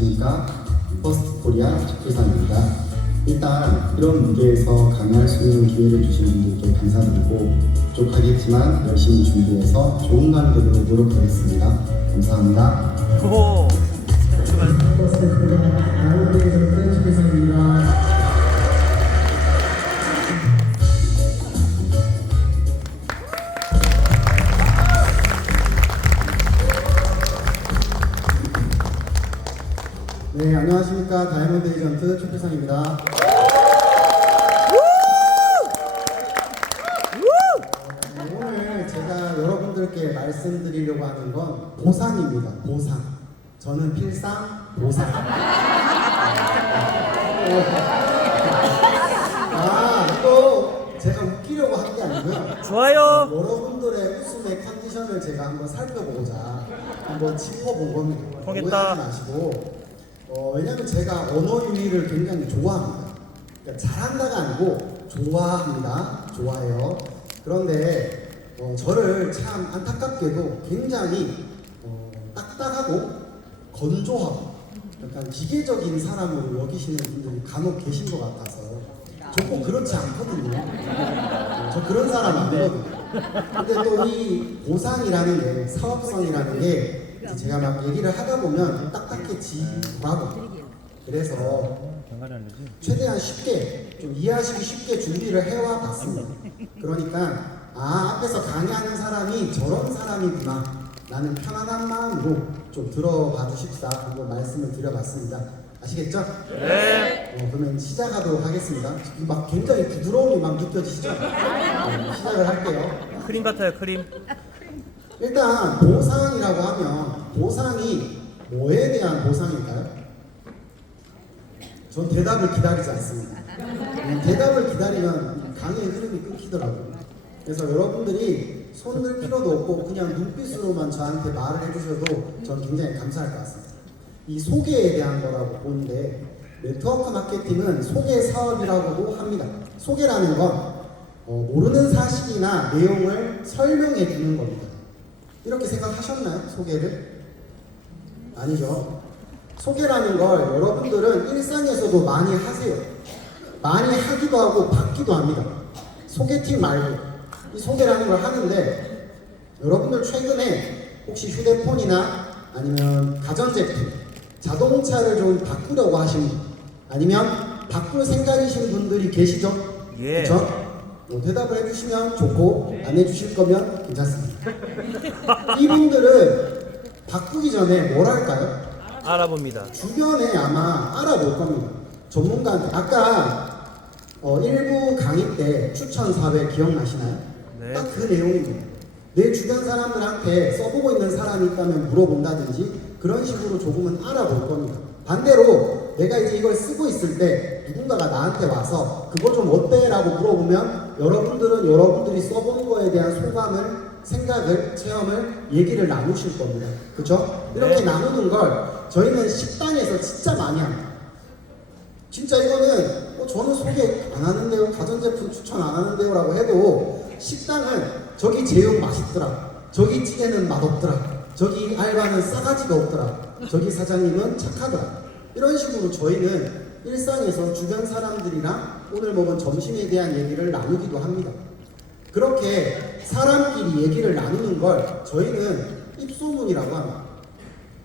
안녕하십니까. 퍼스트 코리아 최필상입니다. 일단 이런 무대에서 강의할 수 있는 기회를 주신 분들께 감사드리고 부족하겠지만 열심히 준비해서 좋은 강의 되도록 노력하겠습니다. 감사합니다. 오. 퍼스트 코리아 다이어트 최필상입니다. 네, 안녕하십니까. 다이아몬드 에이전트 최필상입니다. 오늘 제가 여러분들께 말씀드리려고 하는 건 보상입니다. 보상. 저는 필상, 보상. 이거 제가 웃기려고 한 게 아니고요. 좋아요. 여러분들의 웃음의 컨디션을 제가 한번 살펴보고자 한번 짚어본 겁니다. 통했다. 오해하지 마시고. 왜냐면 제가 언어 유희를 굉장히 좋아합니다. 그러니까 잘한다가 아니고 좋아합니다. 좋아해요. 그런데 저를 참 안타깝게도 굉장히 딱딱하고 건조하고 약간 기계적인 사람으로 여기시는 분들이 간혹 계신 것 같아서 저 꼭 그렇지 않거든요. 저 그런 사람 아니거든요. 근데 또 이 보상이라는 게, 사업성이라는 게 제가 막 얘기를 하다 보면 딱딱해지더라고요. 그래서 최대한 쉽게, 좀 이해하시기 쉽게 준비를 해와 봤습니다. 그러니까 앞에서 강의하는 사람이 저런 사람이구나, 나는 편안한 마음으로 좀 들어봐 주십사 한번 말씀을 드려봤습니다. 아시겠죠? 네. 그러면 시작하도록 하겠습니다. 막 굉장히 부드러움이 막 느껴지시죠? 시작을 할게요. 크림 같아요, 크림. 일단 보상이라고 하면 보상이 뭐에 대한 보상일까요? 전 대답을 기다리지 않습니다. 대답을 기다리면 강의의 흐름이 끊기더라고요. 그래서 여러분들이 손 들 필요도 없고 그냥 눈빛으로만 저한테 말을 해주셔도 전 굉장히 감사할 것 같습니다. 이 소개에 대한 거라고 보는데 네트워크 마케팅은 소개 사업이라고도 합니다. 소개라는 건 모르는 사실이나 내용을 설명해 주는 겁니다. 이렇게 생각하셨나요? 소개를? 아니죠. 소개라는 걸 여러분들은 일상에서도 많이 하세요. 많이 하기도 하고 받기도 합니다. 소개팅 말고 이 소개라는 걸 하는데 여러분들 최근에 혹시 휴대폰이나 아니면 가전제품, 자동차를 좀 바꾸려고 하신 분, 아니면 바꿀 생각이신 분들이 계시죠? 예. 그렇죠? 대답을 해주시면 좋고 안 해주실 거면 괜찮습니다. 이분들은 바꾸기 전에 뭘 할까요? 알아봅니다. 주변에 아마 알아볼 겁니다. 전문가한테. 아까 일부 강의 때 추천 사회 기억나시나요? 네. 딱 그 내용입니다. 내 주변 사람들한테 써보고 있는 사람이 있다면 물어본다든지 그런 식으로 조금은 알아볼 겁니다. 반대로 내가 이제 이걸 쓰고 있을 때 누군가가 나한테 와서 그거 좀 어때? 라고 물어보면 여러분들은 여러분들이 써본 거에 대한 소감을, 생각을, 체험을 얘기를 나누실 겁니다. 그쵸? 이렇게 네. 나누는 걸 저희는 식당에서 진짜 많이 합니다. 진짜 이거는 저는 소개 안 하는데요, 가전제품 추천 안 하는데요 라고 해도 식당은 저기 제육 맛있더라, 저기 찌개는 맛없더라, 저기 알바는 싸가지가 없더라, 저기 사장님은 착하더라, 이런 식으로 저희는 일상에서 주변 사람들이랑 오늘 먹은 점심에 대한 얘기를 나누기도 합니다. 그렇게 사람끼리 얘기를 나누는 걸 저희는 입소문이라고 합니다.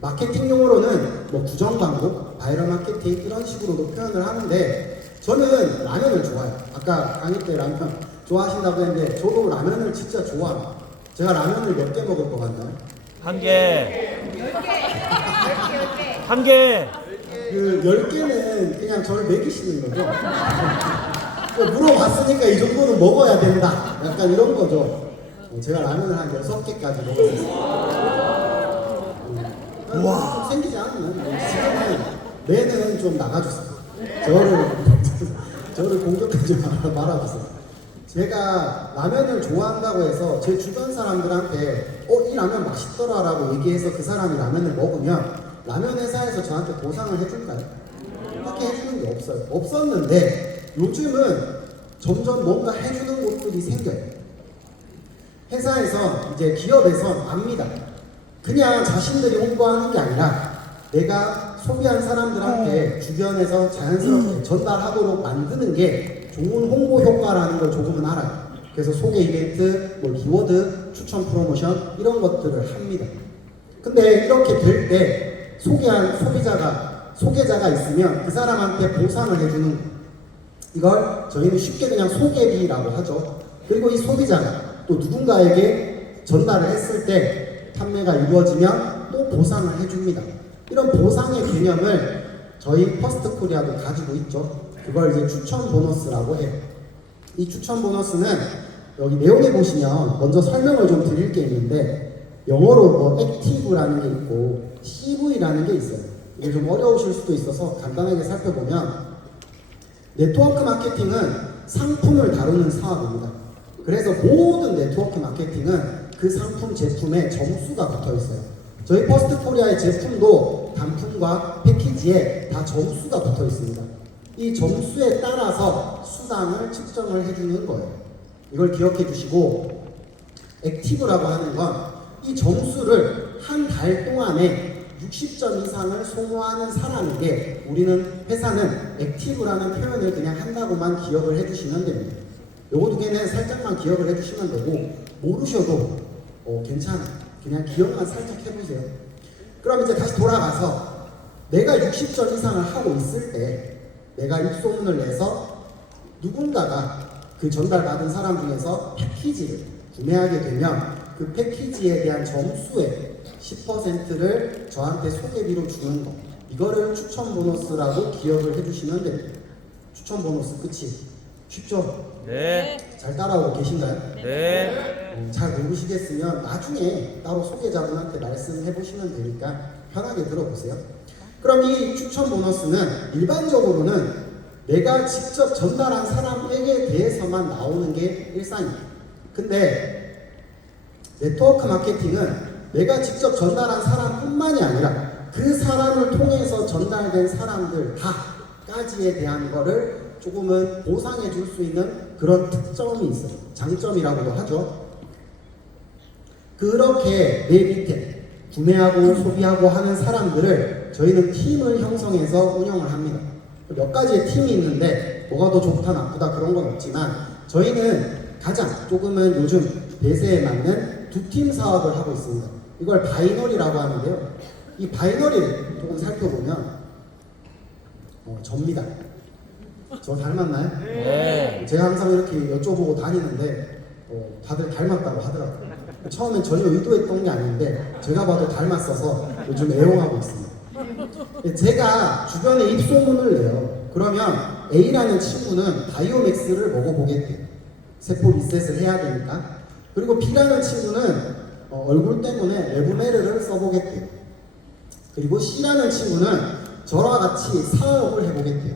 마케팅 용어로는 뭐 구정 광고, 바이럴 마케팅 이런 식으로도 표현을 하는데 저는 라면을 좋아해요. 아까 강의 때 라면 좋아하신다고 했는데 저도 라면을 진짜 좋아합니다. 제가 라면을 몇 개 먹을 것 같나요? 한 개. 한 개. 그 10개는 그냥 저를 먹이시는 거죠. 물어봤으니까 이 정도는 먹어야 된다, 약간 이런 거죠. 제가 라면을 한 6개까지 먹었어요. 와, 생기지 않으면 지금은 매는 좀 나가주세요. 저를 공격하지 말아주세요. 제가 라면을 좋아한다고 해서 제 주변 사람들한테 이 라면 맛있더라 라고 얘기해서 그 사람이 라면을 먹으면 라면 회사에서 저한테 보상을 해줄까요? 그렇게 해주는 게 없어요. 없었는데 요즘은 점점 뭔가 해주는 곳들이 생겨요. 회사에서 이제 기업에서 압니다. 그냥 자신들이 홍보하는 게 아니라 내가 소비한 사람들한테 주변에서 자연스럽게 전달하도록 만드는 게 좋은 홍보 효과라는 걸 조금은 알아요. 그래서 소개 이벤트, 뭐 키워드, 추천 프로모션 이런 것들을 합니다. 근데 이렇게 될 때 소개한 소개자가 있으면 그 사람한테 보상을 해주는 거예요. 이걸 저희는 쉽게 그냥 소개비라고 하죠. 그리고 이 소비자가 또 누군가에게 전달을 했을 때 판매가 이루어지면 또 보상을 해줍니다. 이런 보상의 개념을 저희 퍼스트코리아도 가지고 있죠. 그걸 이제 추천 보너스라고 해요. 이 추천 보너스는 여기 내용에 보시면 먼저 설명을 좀 드릴 게 있는데 영어로 뭐 액티브라는 게 있고 CV라는 게 있어요. 이게 좀 어려우실 수도 있어서 간단하게 살펴보면 네트워크 마케팅은 상품을 다루는 사업입니다. 그래서 모든 네트워크 마케팅은 그 상품 제품에 점수가 붙어 있어요. 저희 퍼스트코리아의 제품도 단품과 패키지에 다 점수가 붙어 있습니다. 이 점수에 따라서 수당을 측정을 해주는 거예요. 이걸 기억해 주시고 액티브라고 하는 건 이 점수를 한 달 동안에 60점 이상을 소모하는 사람에게 우리는 회사는 액티브라는 표현을 그냥 한다고만 기억을 해주시면 됩니다. 요거 두 개는 살짝만 기억을 해주시면 되고 모르셔도 괜찮아. 그냥 기억만 살짝 해보세요. 그럼 이제 다시 돌아가서 내가 60점 이상을 하고 있을 때 내가 입소문을 내서 누군가가 그 전달받은 사람 중에서 패키지를 구매하게 되면 그 패키지에 대한 점수의 10%를 저한테 소개비로 주는 거, 이거를 추천 보너스라고 기억을 해주시면 됩니다. 추천 보너스 끝이 쉽죠? 네. 잘 따라오고 계신가요? 네. 잘 모르시겠으면 나중에 따로 소개자분한테 말씀해 보시면 되니까 편하게 들어보세요. 그럼 이 추천 보너스는 일반적으로는 내가 직접 전달한 사람에게 대해서만 나오는 게 일상입니다. 근데 네트워크 마케팅은 내가 직접 전달한 사람뿐만이 아니라 그 사람을 통해서 전달된 사람들 다까지에 대한 거를 조금은 보상해 줄 수 있는 그런 특점이 있어요. 장점이라고도 하죠. 그렇게 내 밑에 구매하고 소비하고 하는 사람들을 저희는 팀을 형성해서 운영을 합니다. 몇 가지의 팀이 있는데 뭐가 더 좋다 나쁘다 그런 건 없지만 저희는 가장 조금은 요즘 대세에 맞는 두 팀 사업을 하고 있습니다. 이걸 바이너리라고 하는데요. 이 바이너리를 조금 살펴보면 접니다. 저 닮았나요? 네. 제가 항상 이렇게 여쭤보고 다니는데 다들 닮았다고 하더라고요. 처음엔 전혀 의도했던 게 아닌데 제가 봐도 닮았어서 요즘 애용하고 있습니다. 제가 주변에 입소문을 내요. 그러면 A라는 친구는 바이오맥스를 먹어보겠대요. 세포 리셋을 해야 되니까. 그리고 B라는 친구는 얼굴 때문에 레브메르를 써보겠대요. 그리고 C라는 친구는 저와 같이 사업을 해보겠대요.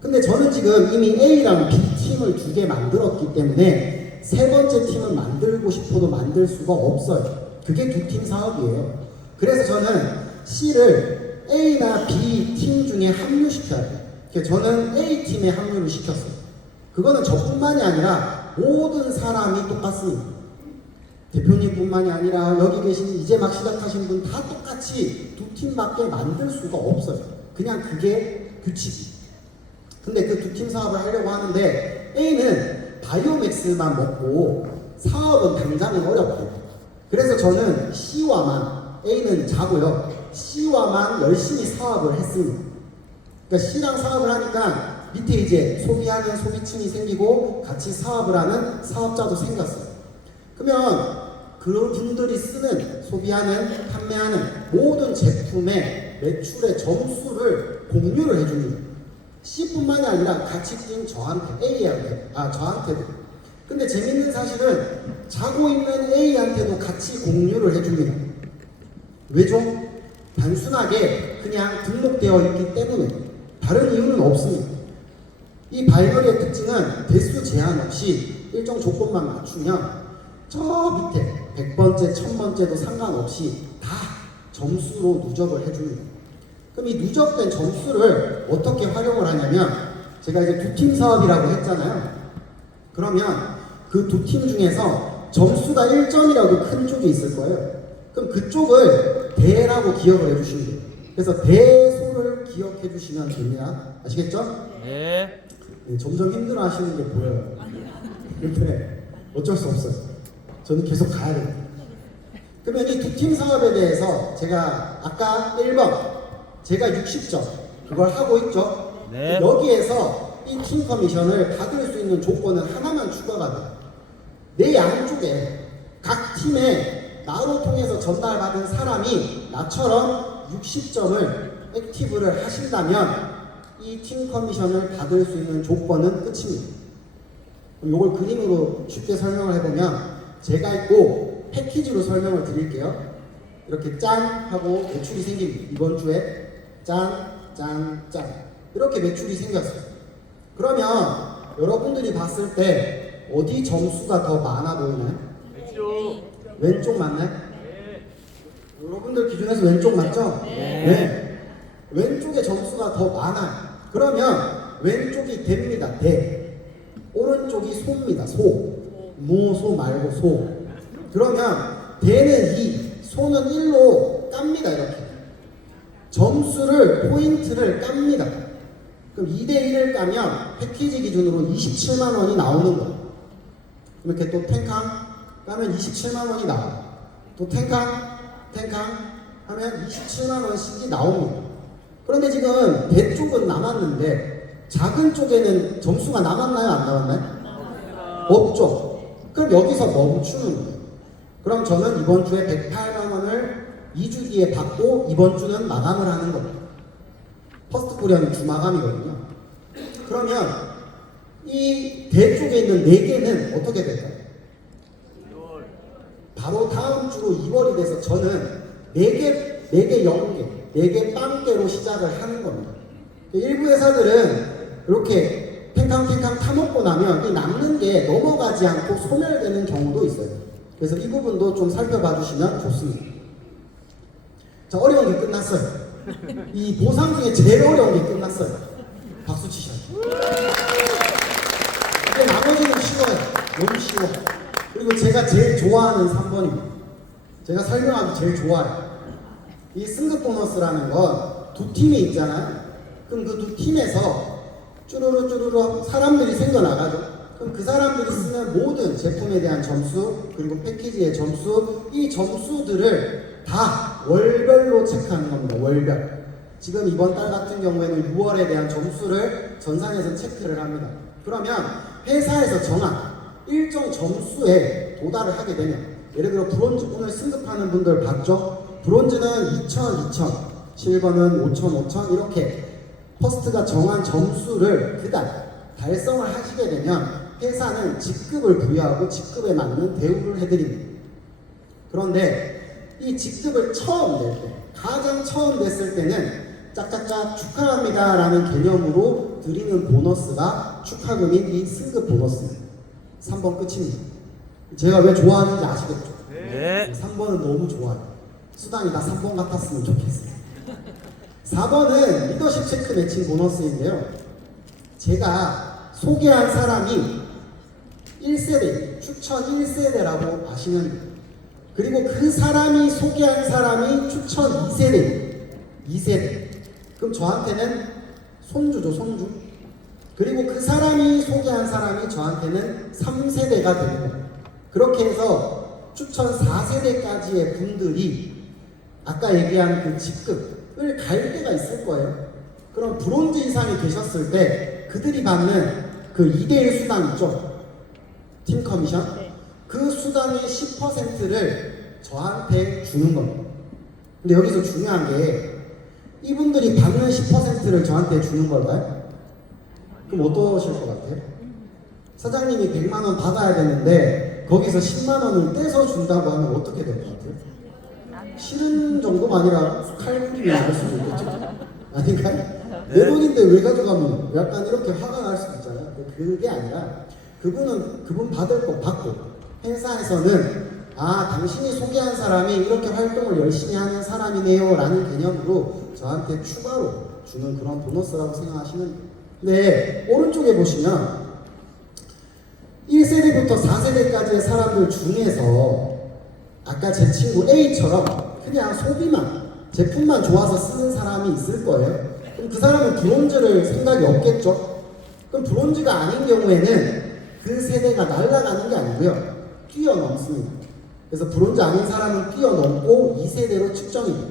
근데 저는 지금 이미 A랑 B팀을 두 개 만들었기 때문에 세 번째 팀을 만들고 싶어도 만들 수가 없어요. 그게 두 팀 사업이에요. 그래서 저는 C를 A나 B 팀 중에 합류시켜야 돼요. 그래서 저는 A팀에 합류를 시켰어요. 그거는 저뿐만이 아니라 모든 사람이 똑같습니다. 대표님뿐만이 아니라 여기 계신 이제 막 시작하신 분 다 똑같이 두 팀밖에 만들 수가 없어요. 그냥 그게 규칙이. 근데 그 두 팀 사업을 하려고 하는데 A는 바이오맥스만 먹고 사업은 당장은 어렵고 그래서 저는 C와만 A는 자고요. C와만 열심히 사업을 했습니다. 그러니까 C랑 사업을 하니까 밑에 이제 소비하는 소비층이 생기고 같이 사업을 하는 사업자도 생겼어요. 그러면 그 분들이 쓰는 소비하는 판매하는 모든 제품의 매출의 점수를 공유를 해줍니다. C뿐만이 아니라 같이 뛴 저한테 저한테도. 근데 재밌는 사실은 자고 있는 A한테도 같이 공유를 해줍니다. 왜죠? 단순하게 그냥 등록되어 있기 때문에 다른 이유는 없습니다. 이 바이너리의 특징은 대수 제한 없이 일정 조건만 맞추면 저 밑에 100번째, 1000번째도 상관없이 다 점수로 누적을 해줍니다. 그럼 이 누적된 점수를 어떻게 활용을 하냐면 제가 이제 두 팀 사업이라고 했잖아요. 그러면 그 두 팀 중에서 점수가 1점이라도 큰 쪽이 있을 거예요. 그럼 그쪽을 대라고 기억을 해주시면 돼요. 그래서 대소를 기억해 주시면 됩니다. 아시겠죠? 네. 네, 점점 힘들어 하시는 게 보여요. 근데 어쩔 수 없어요. 저는 계속 가야 돼요. 그러면 이 두 팀 사업에 대해서 제가 아까 1번 제가 60점 그걸 하고 있죠. 네. 여기에서 이 팀 커미션을 받을 수 있는 조건은 하나만 추가가 돼요. 내 양쪽에 각 팀에 나로 통해서 전달받은 사람이 나처럼 60점을 액티브를 하신다면 이 팀 커미션을 받을 수 있는 조건은 끝입니다. 그럼 이걸 그림으로 쉽게 설명을 해보면 제가 있고 패키지로 설명을 드릴게요. 이렇게 짠 하고 매출이 생깁니다. 이번 주에 짠, 짠, 짠 이렇게 매출이 생겼어요. 그러면 여러분들이 봤을 때 어디 점수가 더 많아 보이나요? 왼쪽 맞나요? 여러분들 기준에서 왼쪽 맞죠? 네. 왼쪽에 점수가 더 많아요. 그러면 왼쪽이 대입니다. 대. 오른쪽이 소입니다. 소. 소 말고 소. 그러면 대는 2, 소는 1로 깝니다. 이렇게. 점수를, 포인트를 깝니다. 그럼 2대1을 까면 패키지 기준으로 27만 원이 나오는 거예요. 이렇게 또 탱캉 까면 27만 원이 나와요. 또 탱캉 하면 27만 원씩이 나옵니다. 그런데 지금 대 쪽은 남았는데 작은 쪽에는 점수가 남았나요? 안 남았나요? 없죠. 그럼 여기서 멈추는 거예요. 그럼 저는 이번 주에 108만 원을 2주 뒤에 받고 이번 주는 마감을 하는 겁니다. 퍼스트 코리아는 주 마감이거든요. 그러면 이 대 쪽에 있는 4개는 어떻게 될까요? 바로 다음 주로 2월이 돼서 저는 4개 0개, 4개 빵개로 시작을 하는 겁니다. 일부 회사들은 이렇게 탱캉 타먹고 나면 이 남는 게 넘어가지 않고 소멸되는 경우도 있어요. 그래서 이 부분도 좀 살펴봐 주시면 좋습니다. 자, 어려운 게 끝났어요. 이 보상 중에 제일 어려운 게 끝났어요. 박수 치셔요. 이제 나머지는 쉬워요. 너무 쉬워. 그리고 제가 제일 좋아하는 3번입니다. 제가 설명하기 제일 좋아요. 이 승급 보너스라는 건 두 팀이 있잖아요. 그럼 그 두 팀에서 쭈루루 사람들이 생겨나가죠. 그럼 그 사람들이 쓰는 모든 제품에 대한 점수 그리고 패키지의 점수 이 점수들을 다 월별로 체크하는 겁니다. 월별. 지금 이번 달 같은 경우에는 6월에 대한 점수를 전산에서 체크를 합니다. 그러면 회사에서 정한 일정 점수에 도달을 하게 되면 예를 들어 브론즈 오늘 승급하는 분들 봤죠? 브론즈는 2000, 실버는 5000 이렇게 퍼스트가 정한 점수를 그달 달성을 하시게 되면 회사는 직급을 부여하고 직급에 맞는 대우를 해드립니다. 그런데 이 직급을 처음 낼 때, 가장 처음 냈을 때는 짝짝짝 축하합니다 라는 개념으로 드리는 보너스가 축하금인 이 승급 보너스입니다. 3번 끝입니다. 제가 왜 좋아하는지 아시겠죠? 네. 3번은 너무 좋아요. 수당이 다 3번 같았으면 좋겠어요. 4번은 리더십 체크 매칭 보너스인데요. 제가 소개한 사람이 1세대, 추천 1세대라고 아시면 돼요. 그리고 그 사람이 소개한 사람이 추천 2세대. 그럼 저한테는 손주죠, 손주. 그리고 그 사람이 소개한 사람이 저한테는 3세대가 되는 거예요. 그렇게 해서 추천 4세대까지의 분들이 아까 얘기한 그 직급을 갈 때가 있을 거예요. 그럼 브론즈 이상이 되셨을 때 그들이 받는 그 2대1 수당 있죠? 팀 커미션? 그 수당의 10%를 저한테 주는 겁니다. 근데 여기서 중요한 게 이분들이 받는 10%를 저한테 주는 걸까요? 그럼 어떠실 것 같아요? 사장님이 100만 원 받아야 되는데 거기서 10만 원을 떼서 준다고 하면 어떻게 될 것 같아요? 싫은 정도가 아니라 칼부림이 날 수도 있겠죠? 아닌가요? 내 돈인데 왜 가져가면 약간 이렇게 화가 날 수도 있잖아요. 그게 아니라 그분 받을 거 받고 회사에서는 아 당신이 소개한 사람이 이렇게 활동을 열심히 하는 사람이네요 라는 개념으로 저한테 추가로 주는 그런 보너스라고 생각하시면 돼요. 근데 오른쪽에 보시면 1세대부터 4세대까지의 사람들 중에서 아까 제 친구 A처럼 그냥 소비만 제품만 좋아서 쓰는 사람이 있을 거예요. 그럼 그 사람은 브론즈를 생각이 없겠죠? 그럼 브론즈가 아닌 경우에는 그 세대가 날아가는 게 아니고요. 뛰어넘습니다. 그래서 브론즈 아닌 사람은 뛰어넘고 2세대로 측정이 돼요.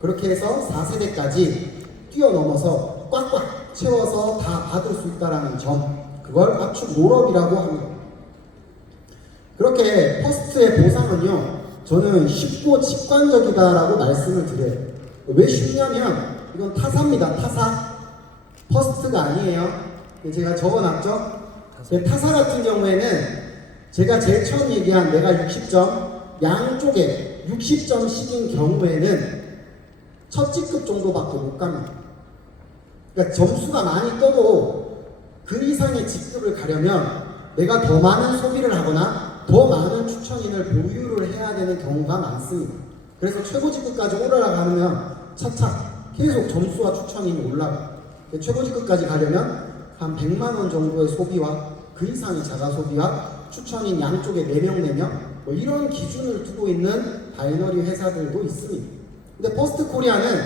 그렇게 해서 4세대까지 뛰어넘어서 꽉꽉 채워서 다 받을 수 있다는 점, 그걸 압축 롤업이라고 합니다. 그렇게 퍼스트의 보상은요, 저는 쉽고 직관적이다라고 말씀을 드려요. 왜 쉽냐면 이건 타사입니다. 타사. 퍼스트가 아니에요. 제가 적어놨죠. 타사 같은 경우에는 제가 제일 처음 얘기한 내가 60점, 양쪽에 60점씩인 경우에는 첫 직급 정도밖에 못 갑니다. 그러니까 점수가 많이 떠도 그 이상의 직급을 가려면 내가 더 많은 소비를 하거나 더 많은 추천인을 보유를 해야 되는 경우가 많습니다. 그래서 최고 직급까지 올라가면 차차 계속 점수와 추천인이 올라가요. 최고 직급까지 가려면 한 100만 원 정도의 소비와 그 이상의 자가 소비와 추천인 양쪽에 4명 뭐 이런 기준을 두고 있는 바이너리 회사들도 있습니다. 근데 퍼스트 코리아는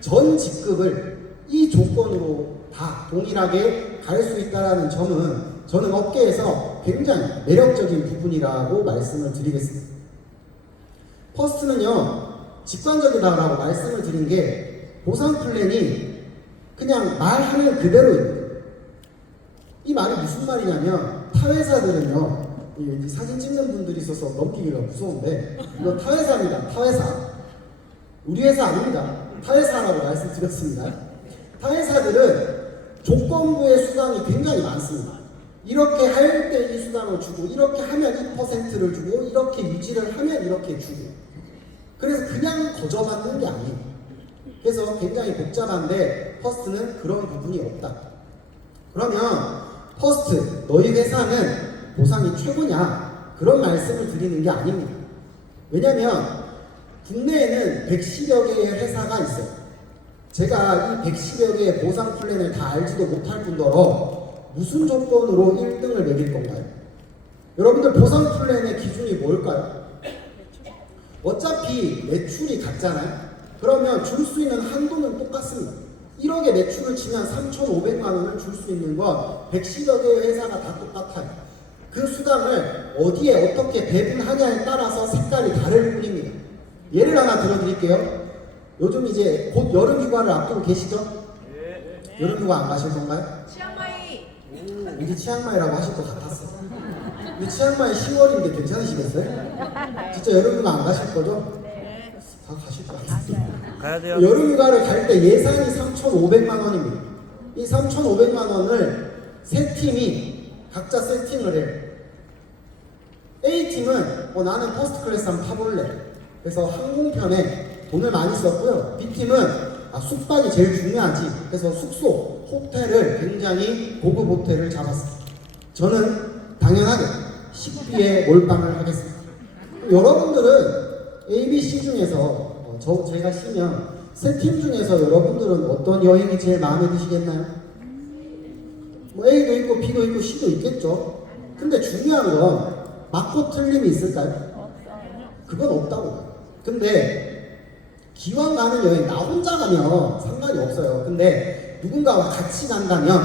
전 직급을 이 조건으로 다 동일하게 갈 수 있다는 점은 저는 업계에서 굉장히 매력적인 부분이라고 말씀을 드리겠습니다. 퍼스트는요, 직관적이다라고 말씀을 드린 게 보상 플랜이 그냥 말하는 그대로입니다. 이 말이 무슨 말이냐면 타회사들은요, 이 사진 찍는 분들이 있어서 넘기기가 무서운데 이거 타회사입니다. 타회사. 우리 회사 아닙니다. 타회사라고 말씀드렸습니다. 타회사들은 조건부의 수당이 굉장히 많습니다. 이렇게 할 때 이 수당을 주고, 이렇게 하면 2%를 주고, 이렇게 유지를 하면 이렇게 주고. 그래서 그냥 거저받는 게 아니에요. 그래서 굉장히 복잡한데 퍼스트는 그런 부분이 없다. 그러면 퍼스트, 너희 회사는 보상이 최고냐? 그런 말씀을 드리는 게 아닙니다. 왜냐면 국내에는 110여 개의 회사가 있어요. 제가 이 110여 개의 보상 플랜을 다 알지도 못할 뿐더러 무슨 조건으로 1등을 매길 건가요? 여러분들 보상 플랜의 기준이 뭘까요? 어차피 매출이 같잖아요. 그러면 줄 수 있는 한도는 똑같습니다. 1억의 매출을 치면 3,500만 원을 줄 수 있는 건 110여 개의 회사가 다 똑같아요. 그 수당을 어디에 어떻게 배분하냐에 따라서 색깔이 다를 뿐입니다. 예를 하나 들어드릴게요. 요즘 이제 곧 여름 휴가를 앞두고 계시죠? 여름 휴가 안 가실 건가요? 치앙마이. 이제 치앙마이라고 하실 것 같았어요. 근데 치앙마이 10월인데 괜찮으시겠어요? 진짜 여름 휴가 안 가실 거죠? 다 가실 것 같아요. 가야 돼요. 여름 휴가를 갈 때 예산이 3,500만 원입니다. 이 3,500만 원을 세 팀이 각자 세팅을 해요. A팀은 나는 퍼스트 클래스 한번 타볼래. 그래서 항공편에 돈을 많이 썼고요. B팀은 숙박이 제일 중요하지. 그래서 숙소, 호텔을 굉장히 고급 호텔을 잡았어요. 저는 당연하게 식비에 몰빵을 하겠습니다. 여러분들은 A, B, C 중에서 제가 C면 세 팀 중에서 여러분들은 어떤 여행이 제일 마음에 드시겠나요? 뭐 A도 있고 B도 있고 C도 있겠죠. 근데 중요한 건 맞고 틀림이 있을까요? 그건 없다고. 근데 기왕 가는 여행 나 혼자 가면 상관이 없어요. 근데 누군가와 같이 간다면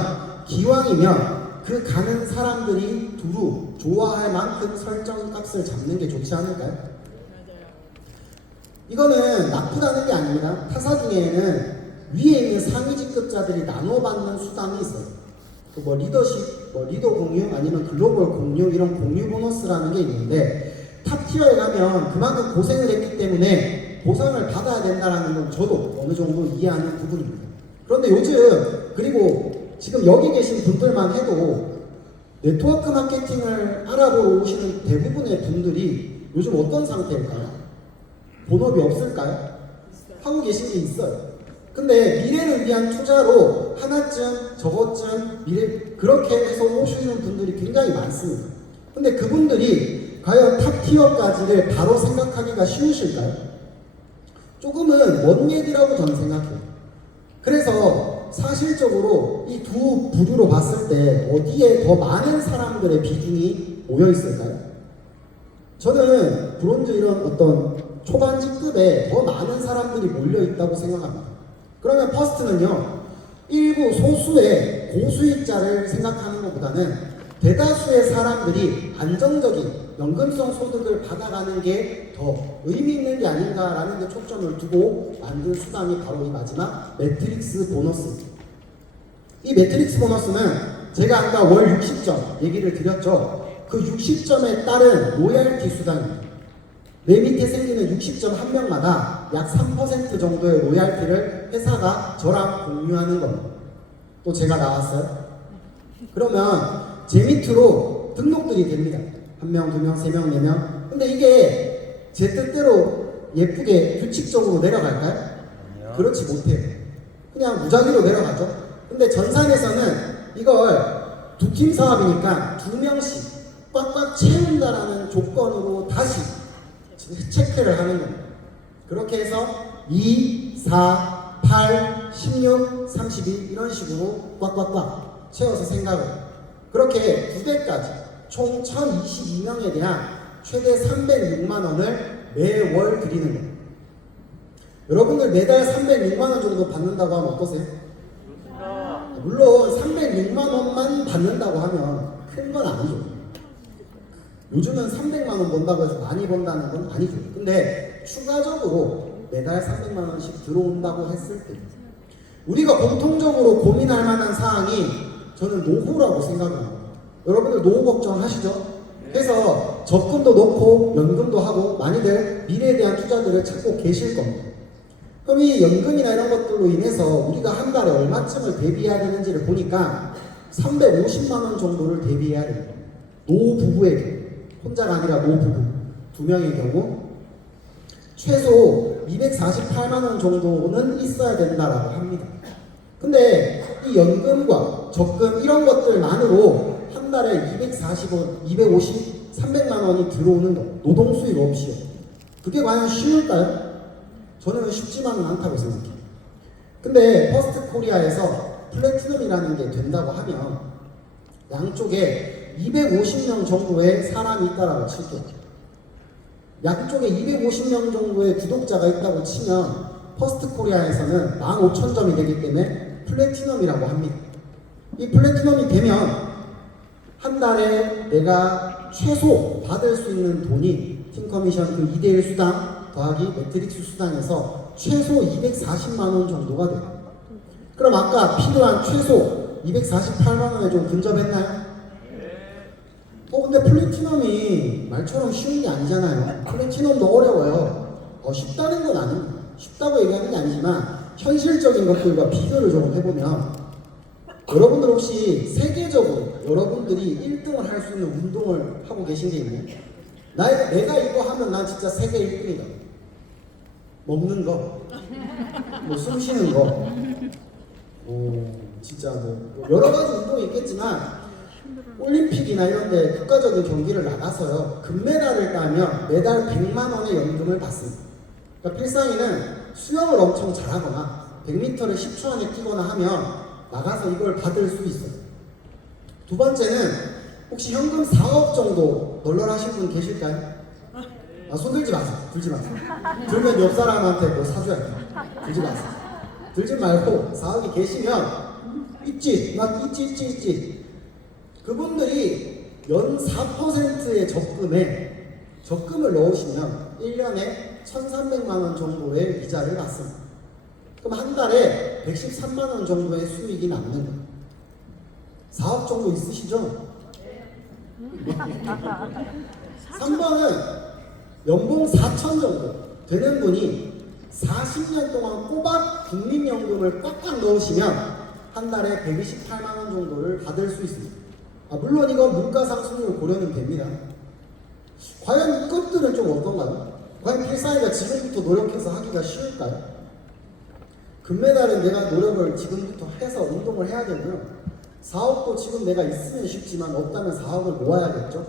기왕이면 그 가는 사람들이 두루 좋아할 만큼 설정 값을 잡는 게 좋지 않을까요? 이거는 나쁘다는 게 아닙니다. 타사 중에는 위에 있는 상위 직급자들이 나눠받는 수당이 있어요. 뭐 리더십, 뭐 리더 공유 아니면 글로벌 공유 이런 공유 보너스라는 게 있는데 탑 티어에 가면 그만큼 고생을 했기 때문에 보상을 받아야 된다는 건 저도 어느 정도 이해하는 부분입니다. 그런데 요즘 그리고 지금 여기 계신 분들만 해도 네트워크 마케팅을 알아보러 오시는 대부분의 분들이 요즘 어떤 상태일까요? 본업이 없을까요? 하고 계신 게 있어요. 근데 미래를 위한 투자로 하나쯤 저것쯤 미래 그렇게 해서 오시는 분들이 굉장히 많습니다. 근데 그분들이 과연 탑 티어까지를 바로 생각하기가 쉬우실까요? 조금은 먼 얘기라고 저는 생각해요. 그래서 사실적으로 이 두 부류로 봤을 때 어디에 더 많은 사람들의 비중이 모여 있을까요? 저는 브론즈 이런 어떤 초반직급에 더 많은 사람들이 몰려 있다고 생각합니다. 그러면 퍼스트는요, 일부 소수의 고수익자를 생각하는 것보다는 대다수의 사람들이 안정적인 연금성 소득을 받아가는 게 더 의미 있는 게 아닌가라는 데 초점을 두고 만든 수단이 바로 이 마지막 매트릭스 보너스입니다. 이 매트릭스 보너스는 제가 아까 월 60점 얘기를 드렸죠. 그 60점에 따른 로얄티 수당입니다. 내 밑에 생기는 60점 한 명마다 약 3% 정도의 로얄티를 회사가 저랑 공유하는 겁니다. 또 제가 나왔어요. 그러면 제 밑으로 등록들이 됩니다. 1명, 2명, 3명, 4명. 근데 이게 제 뜻대로 예쁘게 규칙적으로 내려갈까요? 아니요. 그렇지 못해요. 그냥 무작위로 내려가죠. 근데 전산에서는 이걸 두 팀 사업이니까 2명씩 꽉꽉 채운다라는 조건으로 다시 체크를 하는 겁니다. 그렇게 해서 2, 4, 8, 16, 32 이런 식으로 꽉꽉꽉 채워서 생각을 해요. 그렇게 9대까지 총 1022명에 대한 최대 306만 원을 매월 드리는 거예요. 여러분들 매달 306만 원 정도 받는다고 하면 어떠세요? 물론 306만 원만 받는다고 하면 큰 건 아니죠. 요즘은 300만 원 번다고 해서 많이 번다는 건 아니죠. 근데 추가적으로 매달 300만 원씩 들어온다고 했을 때 우리가 공통적으로 고민할 만한 사항이 저는 노후라고 생각합니다. 여러분들 노후 걱정하시죠? 그래서 적금도 넣고 연금도 하고 많이들 미래에 대한 투자들을 찾고 계실 겁니다. 그럼 이 연금이나 이런 것들로 인해서 우리가 한 달에 얼마쯤을 대비해야 되는지를 보니까 350만 원 정도를 대비해야 됩니다. 노부부에게, 혼자가 아니라 노부부 2명의 경우 최소 248만 원 정도는 있어야 된다라고 합니다. 근데 이 연금과 적금 이런 것들만으로 한 달에 240원, 250, 300만 원이 들어오는 거, 노동 수입 없이요. 그게 과연 쉬울까요? 저는 쉽지만은 않다고 생각해요. 근데 퍼스트 코리아에서 플래티넘이라는 게 된다고 하면 양쪽에 250명 정도의 사람이 있다라고 칠게요. 양쪽에 250명 정도의 구독자가 있다고 치면 퍼스트 코리아에서는 15,000점이 되기 때문에 플래티넘이라고 합니다. 이 플래티넘이 되면 한 달에 내가 최소 받을 수 있는 돈이 팀커미션 그 2대1 수당 더하기 매트릭스 수당에서 최소 240만 원 정도가 돼요. 그럼 아까 필요한 최소 248만 원에 좀 근접했나요? 근데 플래티넘이 말처럼 쉬운 게 아니잖아요. 플래티넘도 어려워요. 쉽다는 건 아닙니다. 쉽다고 얘기하는 게 아니지만 현실적인 것들과 비교를 좀 해보면 여러분들 혹시 세계적으로 여러분들이 1등을 할 수 있는 운동을 하고 계신 게 있나요? 내가 이거 하면 난 진짜 세계 1등이다. 먹는 거, 뭐 숨 쉬는 거, 진짜 뭐 여러 가지 운동이 있겠지만 올림픽이나 이런 데 국가적인 경기를 나가서요 금메달을 따면 매달 100만 원의 연금을 받습니다. 그러니까 필상이는 수영을 엄청 잘하거나 100m를 10초 안에 뛰거나 하면 나가서 이걸 받을 수 있어요. 두 번째는 혹시 현금 4억 정도 널널하신 분 계실까요? 손 들지 마세요. 들지 마세요. 들면 옆 사람한테 뭐 사줘야 돼요. 들지 마세요. 들지 말고 4억이 계시면 있지. 있지. 그분들이 연 4%의 적금을 넣으시면 1년에 1,300만 원 정도의 이자를 받습니다. 그럼 한 달에 113만 원 정도의 수익이 남는 거예요. 4억 정도 있으시죠? 3번은 연봉 4천 정도 되는 분이 40년 동안 꼬박 국민연금을 꽉꽉 넣으시면 한 달에 128만 원 정도를 받을 수 있습니다. 물론 이건 물가상승률 고려는 됩니다. 과연 이것들은 좀 어떤가요? 과연 필사이가 지금부터 노력해서 하기가 쉬울까요? 금메달은 내가 노력을 지금부터 해서 운동을 해야 되고요. 4억도 지금 내가 있으면 쉽지만 없다면 4억을 모아야겠죠.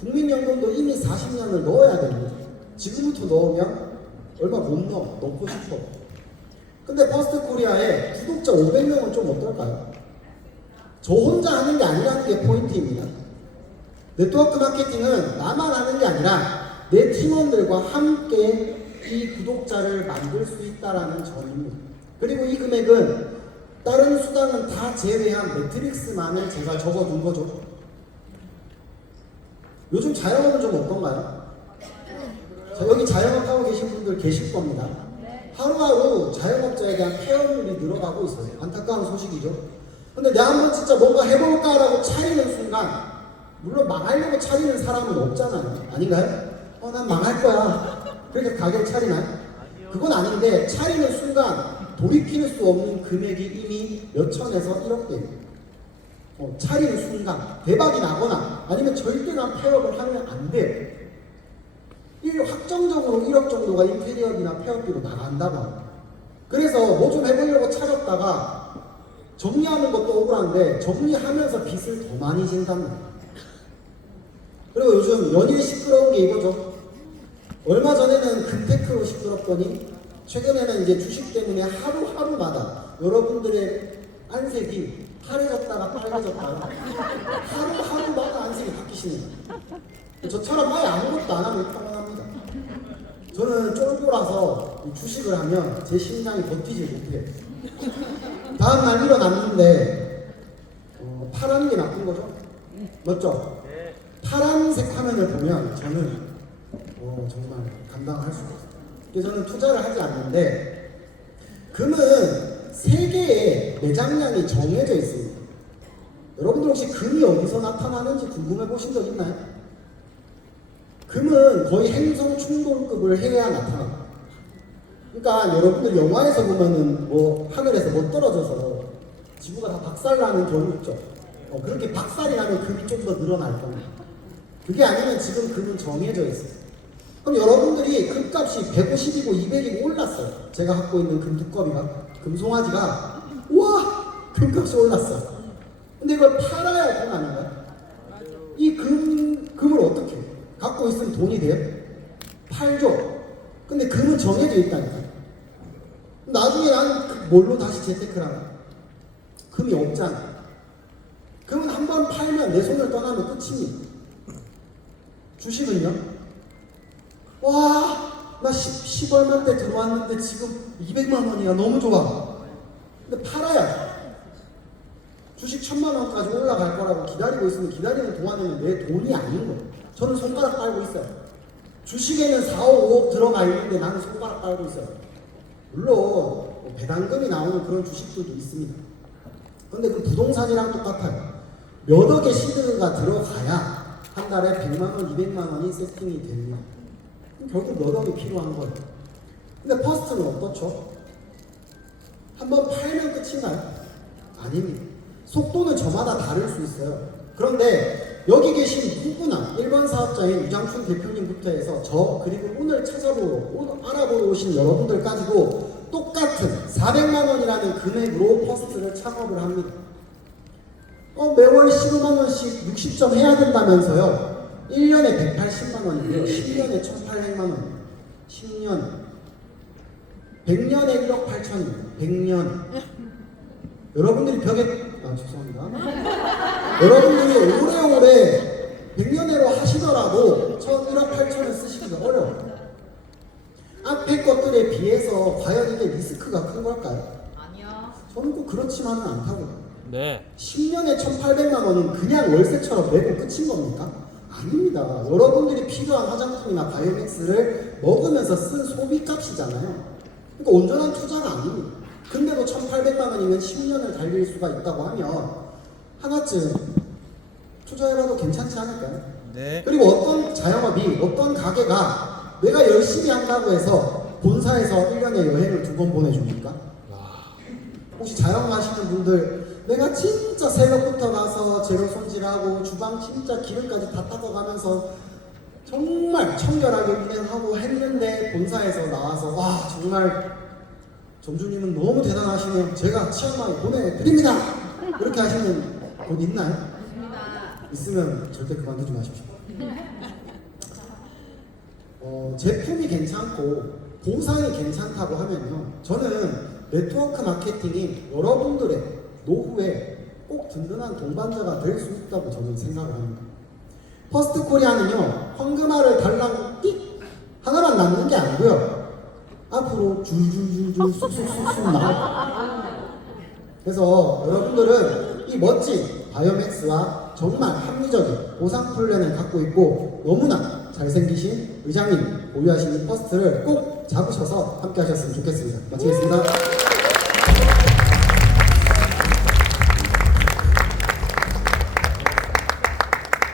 국민연금도 이미 40년을 넣어야 됩니다. 지금부터 넣으면 얼마 못 넣고 싶어. 근데 퍼스트 코리아에 구독자 500명은 좀 어떨까요? 저 혼자 하는 게 아니라는 게 포인트입니다. 네트워크 마케팅은 나만 하는 게 아니라 내 팀원들과 함께 이 구독자를 만들 수 있다라는 점입니다. 그리고 이 금액은 다른 수당은 다 제외한 매트릭스만을 제가 적어둔 거죠. 요즘 자영업은 좀 어떤가요? 자, 여기 자영업 하고 계신 분들 계실 겁니다. 하루하루 자영업자에 대한 폐업률이 늘어가고 있어요. 안타까운 소식이죠. 근데 내가 한번 진짜 뭔가 해볼까라고 차리는 순간, 물론 망하려고 차리는 사람은 없잖아요. 아닌가요? 난 망할 거야. 그렇게 가게를 차리나요? 그건 아닌데 차리는 순간 돌이킬 수 없는 금액이 이미 몇천에서 1억대예요. 차리는 순간 대박이 나거나 아니면 절대 난 폐업을 하면 안 돼요. 확정적으로 1억 정도가 인테리어비나 폐업비로 나간다고 합니다. 그래서 뭐 좀 해보려고 차렸다가 정리하는 것도 억울한데 정리하면서 빚을 더 많이 진답니다. 그리고 요즘 연일 시끄러운 게 이거죠. 얼마 전에는 금테크로 시끄럽더니 최근에는 이제 주식 때문에 하루하루마다 여러분들의 안색이 파래졌다가 빨개졌다가 하루하루마다 안색이 바뀌시는 거예요. 저처럼 아예 아무것도 안 하면 평온합니다. 저는 쫄보라서 주식을 하면 제 심장이 버티지 못해요. 다음날 일어났는데 파란 게 나쁜 거죠? 맞죠? 파란색 화면을 보면 저는 정말 감당할 수가 없어요. 그래서 저는 투자를 하지 않는데 금은 세계의 매장량이 정해져 있습니다. 여러분들 혹시 금이 어디서 나타나는지 궁금해 보신 적 있나요? 금은 거의 행성 충돌급을 해야 나타납니다. 그러니까 여러분들 영화에서 보면은 뭐 하늘에서 뭐 떨어져서 지구가 다 박살나는 경우 있죠. 그렇게 박살이 나면 금이 좀 더 늘어날 겁니다. 그게 아니면 지금 금은 정해져 있어요. 그럼 여러분들이 금값이 150이고 200이고 올랐어요. 제가 갖고 있는 금 두꺼비가, 금송아지가 우와! 금값이 올랐어. 근데 이걸 팔아야 돈 아닌가요? 이 금을 어떻게 해요? 갖고 있으면 돈이 돼요? 팔죠. 근데 금은 정해져 있다니까. 나중에 난 뭘로 다시 재테크를 하나? 금이 없잖아. 금은 한 번 팔면 내 손을 떠나면 끝입니다. 주식은요? 와, 나 10 얼마 때 들어왔는데 지금 200만 원이야. 너무 좋아. 근데 팔아야 주식 1000만 원까지 올라갈 거라고 기다리고 있으면 기다리는 동안에는 내 돈이 아닌 거예요. 저는 손가락 빨고 있어요. 주식에는 4, 5억 들어가 있는데 나는 손가락 빨고 있어요. 물론 배당금이 나오는 그런 주식들도 있습니다. 근데 그 부동산이랑 똑같아요. 몇 억의 시드가 들어가야 한 달에 100만 원, 200만 원이 세팅이 됩니다. 결국 몇 억이 필요한 거예요. 근데 퍼스트는 어떻죠? 한번 팔면 끝인가요? 아닙니다. 속도는 저마다 다를 수 있어요. 그런데 여기 계신 누구나 일반 사업자인 유장춘 대표님부터 해서 저 그리고 오늘 알아보러 오신 여러분들까지도 똑같은 400만 원이라는 금액으로 퍼스트를 창업을 합니다. 매월 15만 원씩 60점 해야 된다면서요. 1년에 180만 원이고요. 10년에 1,800만 원. 10년. 100년에 1억 8천입니다. 100년. 여러분들이 죄송합니다. 여러분들이 오래오래 100년으로 하시더라도 1억 8천을 쓰시기가 어려워요. 앞에 것들에 비해서 과연 이게 리스크가 큰 걸까요? 아니요. 저는 꼭 그렇지만은 않다고요. 네. 10년에 1,800만 원은 그냥 월세처럼 내고 끝인 겁니까? 아닙니다. 여러분들이 필요한 화장품이나 바이오맥스를 먹으면서 쓴 소비값이잖아요. 그러니까 온전한 투자가 아닙니다. 근데도 1,800만 원이면 10년을 달릴 수가 있다고 하면 하나쯤 투자해봐도 괜찮지 않을까요? 네. 그리고 어떤 자영업이, 어떤 가게가 내가 열심히 한다고 해서 본사에서 1년에 여행을 2번 보내줍니까? 혹시 자영업 하시는 분들 내가 진짜 새벽부터 가서 재료 손질하고 주방 진짜 기름까지 다 닦아가면서 정말 청결하게 운행하고 했는데 본사에서 나와서 와 정말 점주님은 너무 대단하시네요. 제가 치앙마이 보내드립니다. 이렇게 하시는 곳 있나요? 있으면 절대 그만두지 마십시오. 제품이 괜찮고 보상이 괜찮다고 하면요. 저는 네트워크 마케팅이 여러분들의 노후에 꼭 든든한 동반자가 될 수 있다고 저는 생각을 합니다. 퍼스트 코리아는요. 황금알을 달라고 띡 하나만 남는 게 아니고요. 앞으로 줄줄줄줄 쑥쑥쑥쑥 나와. 그래서 여러분들은 이 멋진 바이오맥스와 정말 합리적인 보상 플랜을 갖고 있고 너무나 잘생기신 의장님 보유하신 이 퍼스트를 꼭 잡으셔서 함께 하셨으면 좋겠습니다. 마치겠습니다.